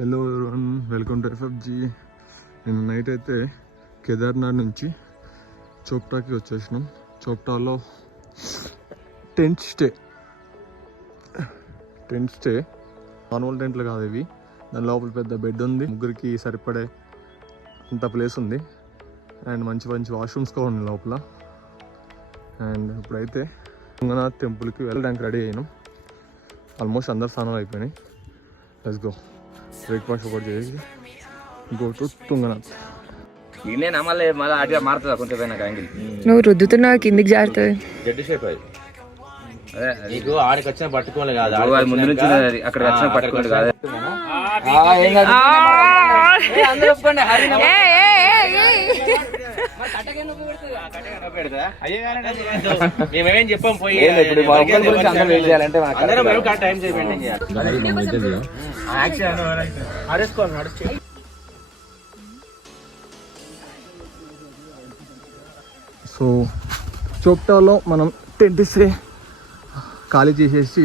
Hello everyone, welcome to FFG. నేను నైట్ అయితే కేదార్నాథ్ నుంచి చోప్టాకి వచ్చేసినాం. చోప్టాలో టెంట్ స్టే నార్మల్ టెంట్లు కాదు ఇవి. దాని లోపల పెద్ద బెడ్ ఉంది, ముగ్గురికి సరిపడే అంత ప్లేస్ ఉంది అండ్ మంచి మంచి వాష్రూమ్స్ కూడా ఉన్నాయి లోపల. అండ్ ఇప్పుడైతే తుంగనాథ్ టెంపుల్కి వెళ్ళడానికి రెడీ అయినాం. ఆల్మోస్ట్ అందరు స్నానాలు అయిపోయినాయి. Let's go. బ్రేక్ఫాస్ట్ ఒకటి చేసి గో టు తుంగనాథ్. నువ్వు రుద్దుతున్నావు, కిందికి జారుతుంది. జడ్డు షేప్ అది. నీకు ఆడికి వచ్చిన పట్టుకోలే కాదు, ముందు నుంచి అక్కడ వచ్చిన పట్టుకోలేదు కాదు. మేమేం చెప్పాం పోయి టైం చేయండి. సో చోప్టాలో మనం టెంట్ స్టే ఖాళీ చేసేసి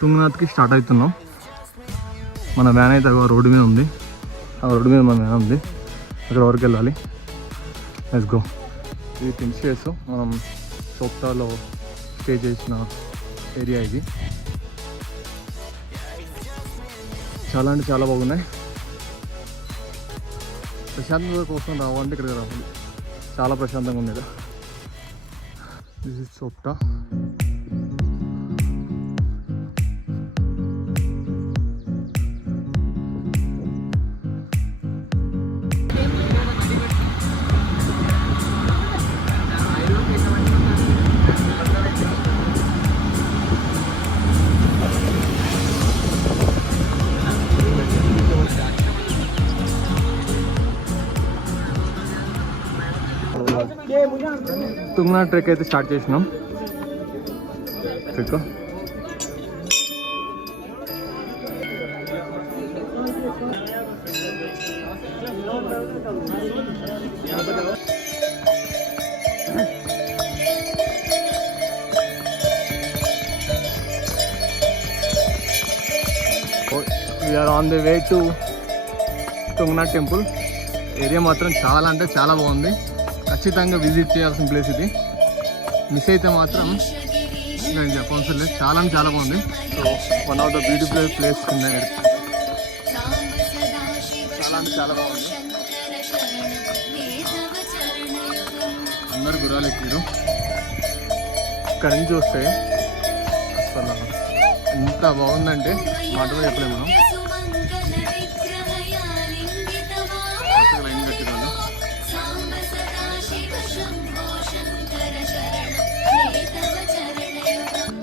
తుంగనాథ్కి స్టార్ట్ అవుతున్నాం. మన వ్యాన్ అయితే రోడ్డు మీద ఉంది. ఆ రోడ్డు మీద మన వ్యాన్ ఉంది, అక్కడ వరకు వెళ్ళాలి. Let's go. ఇది టెంట్ స్టేస్, మనం చోప్టాలో స్టే చేసిన ఏరియా ఇది. చాలా అంటే చాలా బాగున్నాయి. ప్రశాంతత కోసం రావాలంటే ఇక్కడికి రావాలి. చాలా ప్రశాంతంగా ఉంది ఇక్కడ. This is Chopta. Tungnath trek అయితే స్టార్ట్ చేసినాం. Trek we are on the way to Tungnath temple. Area మాత్రం చాలా అంటే చాలా బాగుంది. ఖచ్చితంగా విజిట్ చేయాల్సిన ప్లేస్ ఇది. మిస్ అయితే మాత్రం నేను చెప్పవలసిన లేదు. చాలా అంటే చాలా బాగుంది. So one of the beautiful place చాలా అంటే చాలా బాగుంది. అందరు గుర్రాలు ఎక్కారు. ఇక్కడ నుంచి చూస్తే అసలు ఎంత బాగుందంటే మాటలో చెప్పలేము మనం.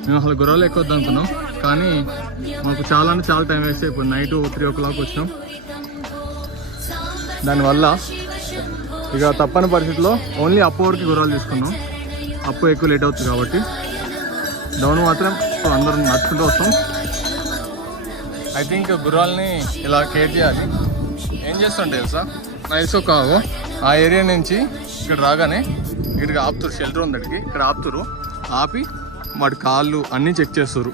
మేము అసలు గుర్రాలు ఎక్కొద్దు అనుకున్నాం, కానీ మాకు చాలా అంటే చాలా టైం వేస్తే ఇప్పుడు నైట్ 3 o'clock వచ్చినాం. దానివల్ల ఇక తప్పని పరిస్థితిలో ఓన్లీ అప్పు వరకు గుర్రాలు తీసుకున్నాం. అప్పు ఎక్కువ లేట్ అవుతుంది కాబట్టి డౌన్ మాత్రం అందరూ నడుచుకుంటూ వస్తాం. ఐ థింక్ గుర్రాలని ఇలా కేర్ చేయాలి. ఏం చేస్తుంటే తెలుసా, నైస్ కావు ఆ ఏరియా నుంచి ఇక్కడ రాగానే ఇక్కడికి ఆపుతారు. షెల్టర్ ఉంది అక్కడికి, ఇక్కడ ఆపుతారు. ఆపి వాటి కాళ్ళు అన్నీ చెక్ చేస్తారు,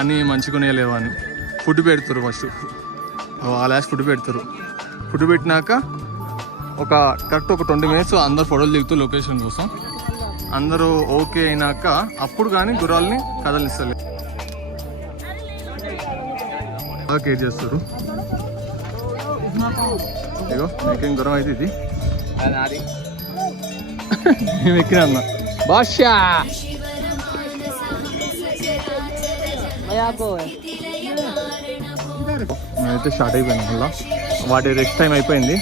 అన్నీ మంచిగానే లేవా అని. ఫుడ్ పెడతారు. ఫస్ట్ ఫుడ్ పెడతారు. ఫుడ్ పెట్టినాక కరెక్ట్ ఒక 20 minutes అందరు ఫోటోలు దిగుతూ లొకేషన్ కోసం. అందరూ ఓకే అయినాక అప్పుడు కానీ గుర్రాలని కదలిస్తారు. బాగా కేర్ చేస్తారు. ఇగో మీకేం గుర్రం అయితే ఇది మేము ఎక్కినా అన్న బాషా. మేమైతే స్టార్ట్ అయిపోయినాం. మళ్ళీ వాటి రెస్ట్ టైం అయిపోయింది.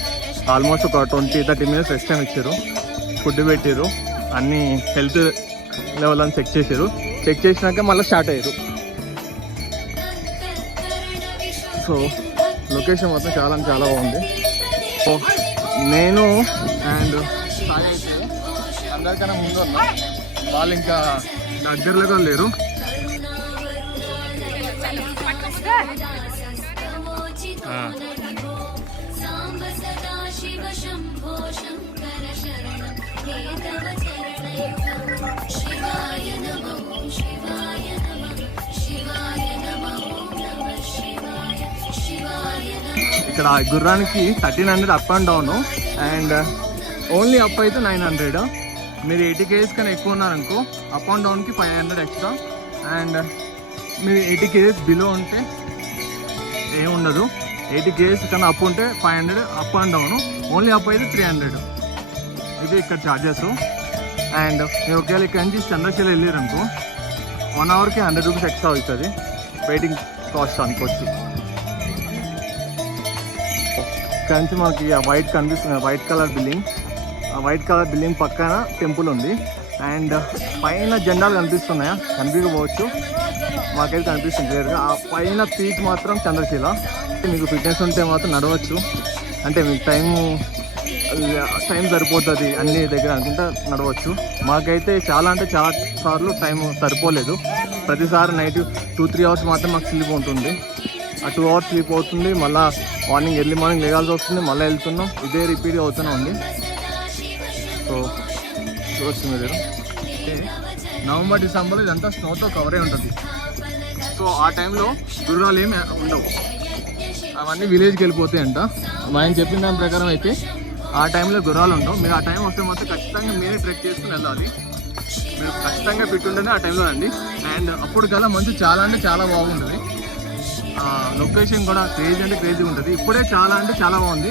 ఆల్మోస్ట్ ఒక 20-30 minutes రెస్ట్ టైం ఇచ్చారు. ఫుడ్ పెట్టారు, అన్నీ హెల్త్ లెవెల్ అని చెక్ చేశారు. చెక్ చేసినాక మళ్ళీ స్టార్ట్ అయ్యారు. సో లొకేషన్ మొత్తం చాలా చాలా బాగుంది. సో నేను అండ్ సాయి అయితే అందరికన్నా ముందు ఉన్నా. వాళ్ళు ఇంకా దగ్గరలో లేరు. ఇక్కడ గుర్రానికి 1300 up and down, and only up అయితే 900. మీరు 80 kgs కన్నా ఎక్కువ ఉన్నారనుకో అప్ అండ్ డౌన్కి 500 ఎక్స్ట్రా, అండ్ మీరు 80 kgs బిలో ఉంటే ఏముండదు. 80 kgs కన్నా అప్ ఉంటే 500 up and down, only up అయితే 300. ఇది ఇక్కడ ఛార్జెస్. అండ్ మీరు ఒకవేళ ఇక్కడ నుంచి చంద్రశీల వెళ్ళారనుకో 1 అవర్కి 100 రూపీస్ ఎక్స్ట్రా అవుతుంది, వెయిటింగ్ కాస్ట్ అనుకోవచ్చు. ఇక్కడ నుంచి మనకి వైట్ కనిపిస్తుంది, వైట్ కలర్ బిల్డింగ్. ఆ వైట్ కలర్ బిల్డింగ్ పక్కన టెంపుల్ ఉంది, అండ్ పైన జెండాలు కనిపిస్తున్నాయా, కనిపించకపోవచ్చు, మాకైతే కనిపిస్తుంది క్లియర్గా. ఆ పైన పీక్ మాత్రం చంద్రశీల. మీకు ఫిట్నెస్ ఉంటే మాత్రం నడవచ్చు, అంటే మీకు టైం సరిపోతుంది అన్ని దగ్గర అనుకుంటే నడవచ్చు. మాకైతే చాలా అంటే చాలా సార్లు టైం సరిపోలేదు. ప్రతిసారి నైట్ 2-3 అవర్స్ మాత్రం మాకు స్లీప్ ఉంటుంది. ఆ 2 అవర్స్ స్లీప్ అవుతుంది, మళ్ళీ ఎర్లీ మార్నింగ్ లేగాల్సి వస్తుంది, మళ్ళీ వెళ్తున్నాం, ఇదే రిపీట్ అవుతూనే ఉంది. సో చూడొచ్చు మీరు. అంటే నవంబర్ డిసెంబర్లో ఇదంతా స్నోతో కవరే ఉంటుంది. సో ఆ టైంలో గుర్రాలు ఏమి ఉండవు, అవన్నీ విలేజ్కి వెళ్ళిపోతాయి అంట. ఆయన చెప్పిన దాని ప్రకారం అయితే ఆ టైంలో గుర్రాలు ఉండవు. మీరు ఆ టైం వస్తే మాత్రం ఖచ్చితంగా మీరే ట్రెక్ చేసుకుని వెళ్ళాలి. మీరు ఖచ్చితంగా ఫిట్ ఉంటేనే ఆ టైంలో రండి. అండ్ అప్పుడు కల్లా మంచు చాలా అంటే చాలా బాగుంటుంది. లొకేషన్ కూడా క్రేజీ అంటే క్రేజీగా ఉంటుంది. ఇప్పుడే చాలా అంటే చాలా బాగుంది,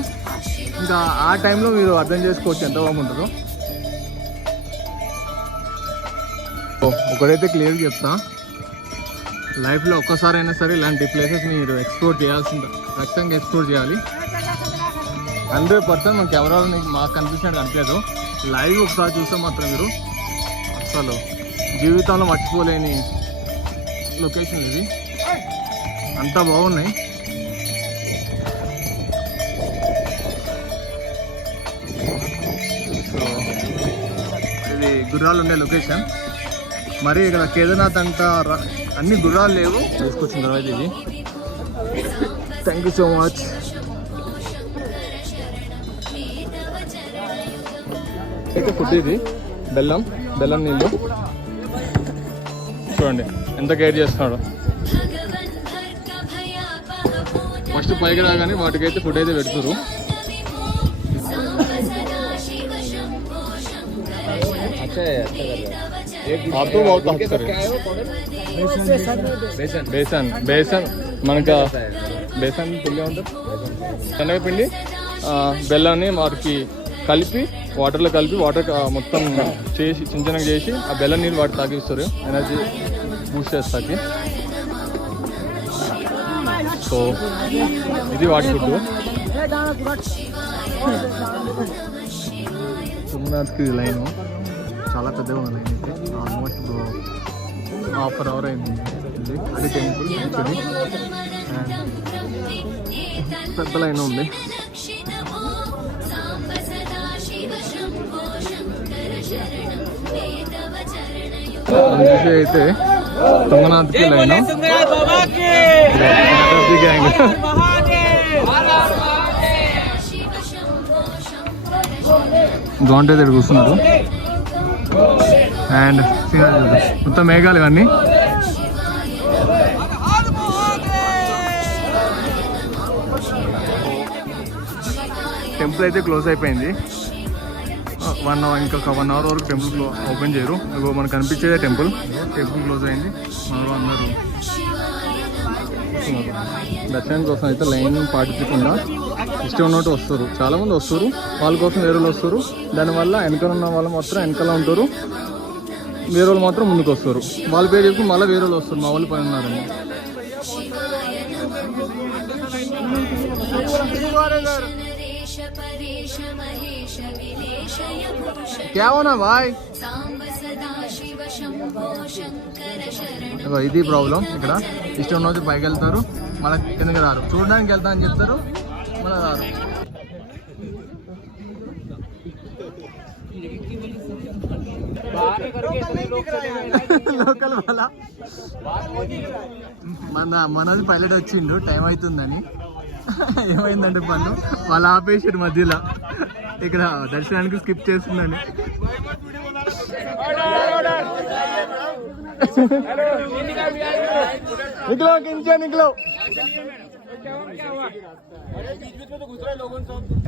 ఇంకా ఆ టైంలో మీరు అర్థం చేసుకోవచ్చు ఎంత బాగుంటుందో. ఒకటైతే క్లియర్గా చెప్తా, లైఫ్లో ఒక్కసారైనా సరే ఇలాంటి ప్లేసెస్ మీరు ఎక్స్ప్లోర్ చేయాల్సింది, ఖచ్చితంగా ఎక్స్ప్లోర్ చేయాలి. 100% మన కెమెరాలో మాకు కనిపించినట్టు కనిపించదు, లైవ్ ఒకసారి చూస్తే మాత్రం మీరు అసలు జీవితంలో మర్చిపోలేని లొకేషన్ ఇది, అంతా బాగున్నాయి. సో ఇది గుర్రాలు ఉండే లొకేషన్. మరి ఇక్కడ కేదార్నాథ్ అంతా అన్ని గుర్రాలు లేవు, తీసుకొచ్చిన తర్వాత ఇది. Thank you so much. అయితే ఫుడ్ ఇది బెల్లం నీళ్ళు చూడండి ఎంత కేర్ చేస్తున్నాడు. ఫస్ట్ పైకి రాగానే వాటికైతే ఫుడ్ అయితే పెడుతురు. బేసన్ మనకు బేసన్ పిండి ఉంటుంది, శనగపిండి బెల్లాన్ని వాటికి కలిపి వాటర్లో కలిపి వాటర్ మొత్తం చేసి చిన్నగా చేసి ఆ బెల్లం నీళ్ళు వాటి తాగిస్తారు, ఎనర్జీ బూస్ట్ చేస్తాకి. సో ఇది వాటి ఫుడ్. సోమనాథ్కి లైన్ చాలా పెద్దగా ఉంది, లైన్ అయితే ఆల్మోస్ట్ ½ అవర్ అయింది. అది టెంపుల్ యాక్చువల్లీ, అండ్ పెద్ద లైన్ ఉంది. అయితే సోమనాథ్కి లైన్ బాగుంటుంది, ఇక్కడ కూర్చున్నారు. అండ్ మొత్తం మేఘాలు ఇవన్నీ. టెంపుల్ అయితే క్లోజ్ అయిపోయింది, 1 అవర్, ఇంకొక 1 అవర్ వరకు టెంపుల్ ఓపెన్ చేయరు. మనకు కనిపించేదే టెంపుల్ క్లోజ్ అయింది. మనలో అందరూ దర్శనం కోసం అయితే లైన్ పాటించకుండా ఇష్టం ఉన్నట్టు వస్తారు, చాలామంది వస్తారు, వాళ్ళ కోసం వేరే వాళ్ళు వస్తారు. దానివల్ల వెనకాల ఉన్న వాళ్ళు మాత్రం వెనకాల ఉంటారు, వేరే వాళ్ళు మాత్రం ముందుకు వస్తారు. వాళ్ళ పేరు చెప్పి మళ్ళీ వేరే వాళ్ళు వస్తారు, మా వాళ్ళు పని ఉన్నారని. क्या होना भाई, ఇది ప్రాబ్లం. ఇక్కడ ఇష్టం ఉన్న వచ్చి పైకి వెళ్తారు, మళ్ళీ కిందకి రారు. చూడడానికి వెళ్తా అని చెప్తారు, మళ్ళీ రారు. లోకల్ వాళ్ళ మనది పైలట్ వచ్చిండు, టైం అవుతుందని. ఏమైందంటే పన్ను వాళ్ళు ఆపేసారు మధ్యలో, ఇక్కడ దర్శనానికి స్కిప్ చేస్తుందండి. నిఖిలో కించా నిఖిలో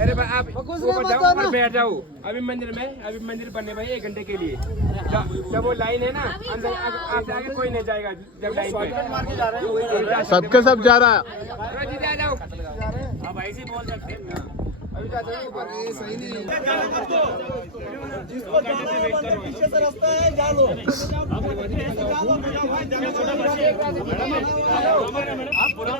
अरे भाई आप ऊपर जाओ और बैठ जाओ। अभी मंदिर बनने भाई 1 घंटे के लिए। जब वो लाइन है ना अंदर आप आगे कोई नहीं जाएगा। जब लाइन पे सबके सब जा रहा है। आ जाओ। आप ऐसे बोल सकते हैं। अभी जा जाओ ऊपर। सही नहीं जिसको जाना है पीछे से रास्ता है जा लो। आप पूरा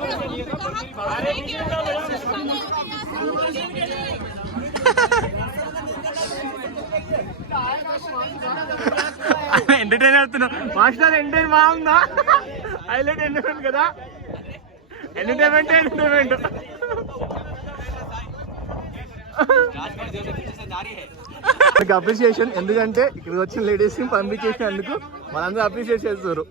ఎంటర్టైన్ అవుతున్నావు మాస్టర్. ఎంటర్టైన్ బాగుందా? హైలైట్ ఎంటర్టైన్మెంట్ కదా. Entertainment appreciation. ఎందుకంటే ఇక్కడికి వచ్చిన లేడీస్ ని పంపించేసినందుకు వాళ్ళందరూ అప్రిషియేట్ చేస్తారు.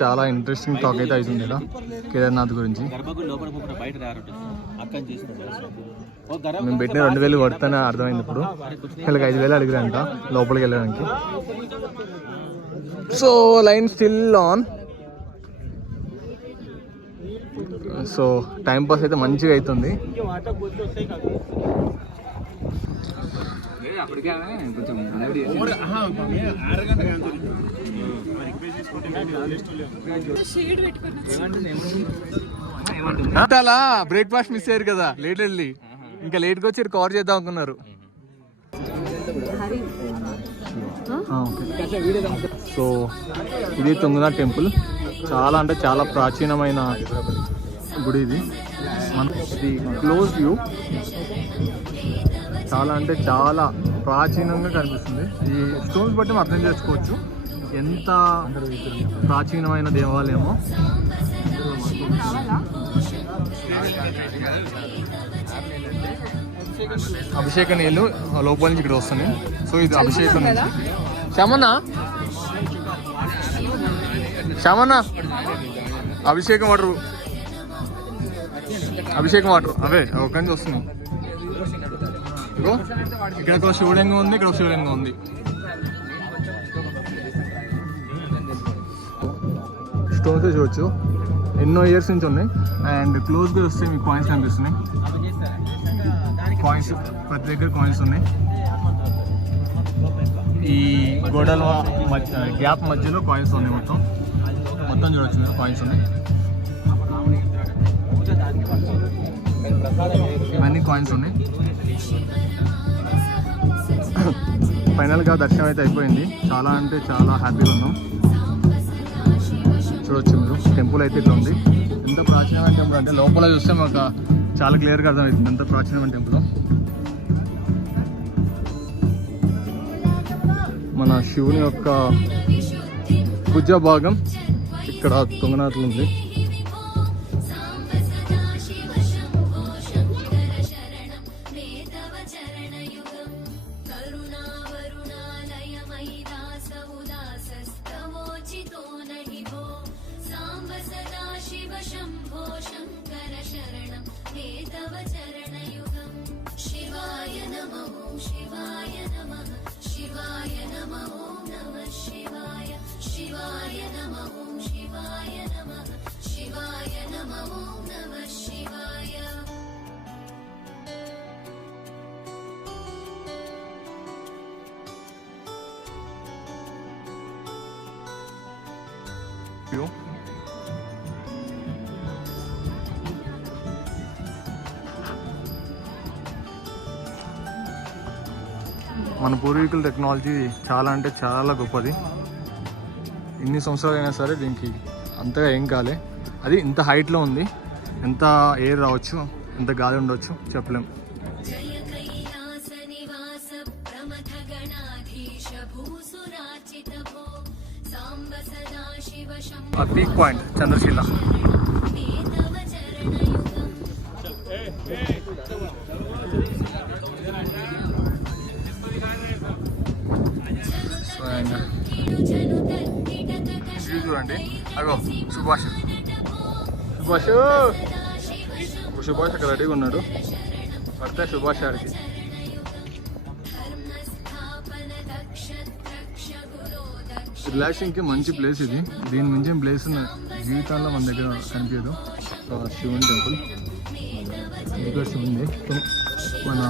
చాలా ఇంట్రెస్టింగ్ టాక్ అయితే అవుతుంది ఇక్కడ కేదార్నాథ్ గురించి. మేము పెట్టిన 2000 కొడతానే అర్థమైంది. ఇప్పుడు వీళ్ళకి 5000 అడిగారంట లోపలికి వెళ్ళడానికి. So line still on. So time pass అయితే మంచిగా అవుతుంది. అలా బ్రేక్ఫాస్ట్ మిస్ అయ్యారు కదా, లేట్ వెళ్ళి ఇంకా లేట్గా వచ్చి కవర్ చేద్దాం అనుకున్నారు. సో ఇది తుంగనాథ్ టెంపుల్. చాలా అంటే చాలా ప్రాచీనమైన గుడి ఇది. క్లోజ్ వ్యూ చాలా అంటే చాలా ప్రాచీనంగా కనిపిస్తుంది. ఈ స్టోన్స్ బట్టి మనం అర్థం చేసుకోవచ్చు ఎంత ప్రాచీనమైన దేవాలయమో. అభిషేక నీళ్ళు లోపల నుంచి ఇక్కడ వస్తున్నాయి. సో ఇది అభిషేకం నుంచి. శ్యామన్న అభిషేకం వాటర్ అవే ఒక నుంచి వస్తున్నాయి. ఇక్కడ ఒక శివలింగం ఉంది, ఇక్కడ ఒక శివలింగం ఉంది. స్టోన్స్ చూడవచ్చు, ఎన్నో ఇయర్స్ నుంచి ఉన్నాయి. అండ్ క్లోజ్గా వస్తే మీకు కాయిన్స్ కనిపిస్తున్నాయి. కాయిన్స్ ప్రతి దగ్గర కాయిన్స్ ఉన్నాయి. ఈ గోడల గ్యాప్ మధ్యలో కాయిన్స్ ఉన్నాయి. మొత్తం చూడవచ్చు మీరు, కాయిన్స్ ఉన్నాయి. ఇవన్నీ కాయిన్స్ ఉన్నాయి. ఫైనల్గా దర్శనం అయితే అయిపోయింది. చాలా అంటే చాలా హ్యాపీగా ఉన్నాం. చూడవచ్చు మీరు, టెంపుల్ అయితే ఇట్లా ఉంది. ఎంత ప్రాచీనమైన టెంపుల్ అంటే లోపల చూస్తే మాకు చాలా క్లియర్గా అర్థమవుతుంది ఎంత ప్రాచీనమైన టెంపుల్. మన శివుని యొక్క భుజ భాగం ఇక్కడ తుంగనాథ్లో ఉంది. మన పూర్వీకుల టెక్నాలజీ చాలా అంటే చాలా గొప్పది. ఇన్ని సంవత్సరాలు అయినా సరే దీనికి అంతగా ఏం కాలే. అది ఇంత హైట్లో ఉంది. ఎంత ఎయిర్ రావచ్చు, ఎంత గాలి ఉండొచ్చు చెప్పలేం. ఆ పీక్ పాయింట్ చంద్రశిల. చూడండి, అగో సుభాష్ అక్కడ రెడీగా ఉన్నాడు. పడితే సుభాష్ ఆడికి రిలాక్సింగ్కి మంచి ప్లేస్ ఇది. దీని మించిన ప్లేస్ జీవితాల్లో మన దగ్గర కనిపించదు. శివుని టెంపుల్, ఇది శివుంది. మన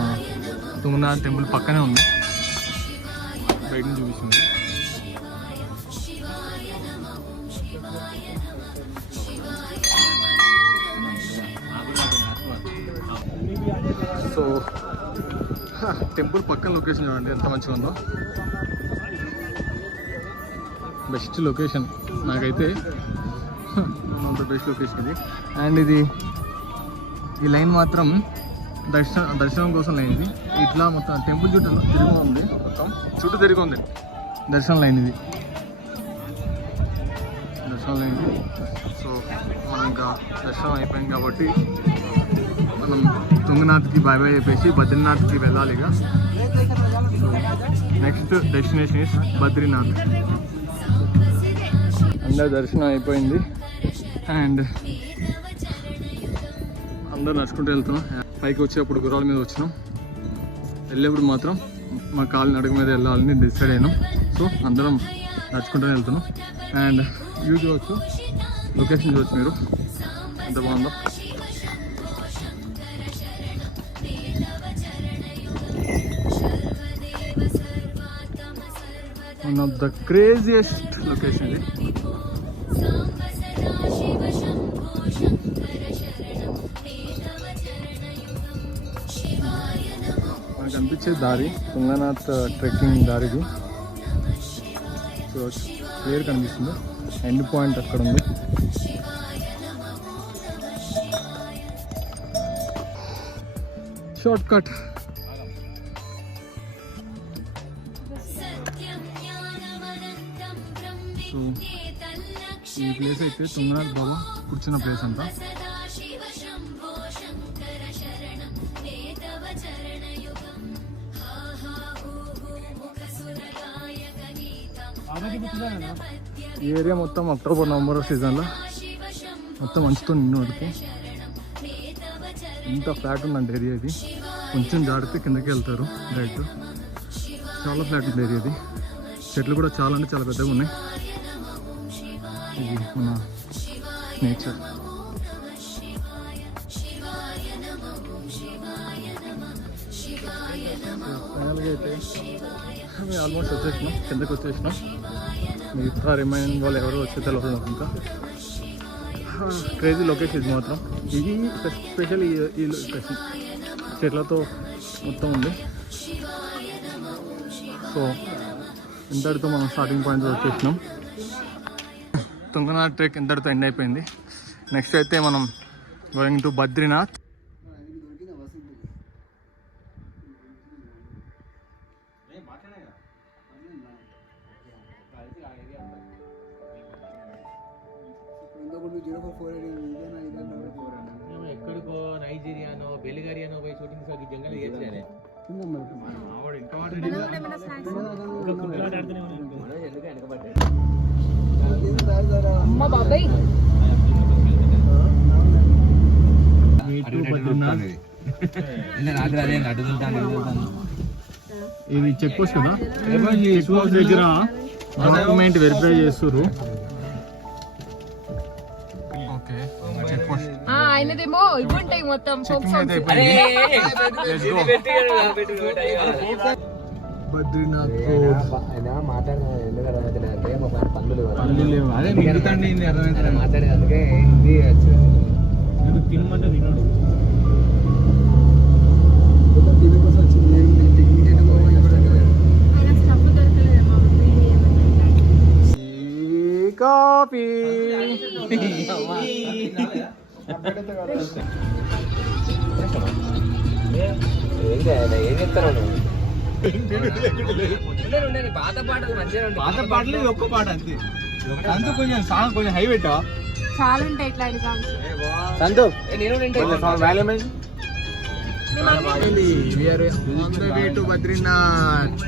తుంగనాథ్ టెంపుల్ పక్కనే ఉంది, బయట నుంచి చూపిస్తుంది. సో టెంపుల్ పక్కన లొకేషన్ చూడండి ఎంత మంచిగా ఉందో. బెస్ట్ లొకేషన్ నాకైతే, one of the best location ఇది. అండ్ ఇది ఈ లైన్ మాత్రం దర్శనం కోసం లైన్ ఇది. ఇట్లా మొత్తం టెంపుల్ చుట్టూ తిరిగి ఉంది, మొత్తం చుట్టూ తిరిగి ఉంది దర్శనం లైన్ ఇది, దర్శనం లైన్ ఇది. సో మనం ఇంకా దర్శనం అయిపోయింది కాబట్టి మనం తుంగనాథ్కి బాయ్ బాయ్ చెప్పేసి బద్రీనాథ్కి వెళ్ళాలి ఇక. So next destination is Badrinath. అందరు దర్శనం అయిపోయింది అండ్ అందరు నడుచుకుంటూ వెళ్తున్నాం. పైకి వచ్చేప్పుడు గుర్రాల మీద వచ్చినాం, వెళ్ళేప్పుడు మాత్రం మా కాలు నడుగు మీద వెళ్ళాలని డిసైడ్ అయినాం. సో అందరం నడుచుకుంటూ వెళ్తున్నాం. అండ్ వ్యూ చూడవచ్చు, లొకేషన్ చూడవచ్చు మీరు ఎంత బాగుందో. One of the craziest location ఇది. మనకు అనిపించే దారి తుంగనాథ్ ట్రెక్కింగ్ దారిది. సో క్లియర్ కనిపిస్తుంది, ఎండ్ పాయింట్ అక్కడ ఉంది. Short cut. సో ఈ ప్లేస్ అయితే తుంగనాథ్ బాబా కూర్చున్న ప్లేస్ అంట. ఈ ఏరియా మొత్తం అక్టోబర్ నవంబర్ సీజన్లో మొత్తం మంచుతో నిండి వరకు ఇంత ఫ్లాట్ ఉందంటే ఏరియా ఇది. కొంచెం జాడితే కిందకి వెళ్తారు డైరెక్ట్. చాలా ఫ్లాట్ ఉంది ఏరియా ఇది. చెట్లు కూడా చాలా అంటే చాలా పెద్దగా ఉన్నాయి. ఇది మన నేచర్. ఫైనల్గా అయితే మేము ఆల్మోస్ట్ వచ్చేసినాం, కిందకి వచ్చేసినాం. మిగతా రిమైనింగ్ వాళ్ళు ఎవరు వచ్చే తెలియదు నాకు ఇంకా. క్రేజీ లొకేషన్ ఇది మాత్రం. ఇది స్పెషల్ ఈ లొకేషన్ చెట్లతో మొత్తం ఉంది. సో ఇంతటితో మనం స్టార్టింగ్ పాయింట్ వచ్చేసినాం. తుంగనాథ్ ట్రెక్ ఇంతటితో ఎండ్ అయిపోయింది. నెక్స్ట్ అయితే మనం గోయింగ్ టు బద్రీనాథ్. ఎక్కడికో నైజీరియానో బెలిగారియానో పోయి షూటింగ్ జంగల్ చేసేది. అమ్మ బాబాయ్ ఇది చెక్ పోస్ట్ కదా, చెక్ పోస్ట్ దగ్గర డాక్యుమెంట్ వెరిఫై చేస్తారు. ఓకే చెక్ పోస్ట్ ఆయనదేమో ఇవి ఉంటాయి మొత్తం బద్రీనాథ్ మాట్లాడేందుకే తినమంటే తినడు. కాఫీ ఏం చెప్తారు పాత పాటలు మంచిగా పాత పాటలు ఒక్క పాట అంతే. అంత కొంచెం సాంగ్ కొంచెం హై పెట్టా, చాలా ఉంటాయి ఇట్లాంటి సాంగ్స్. సంతు బద్రీనాథ్.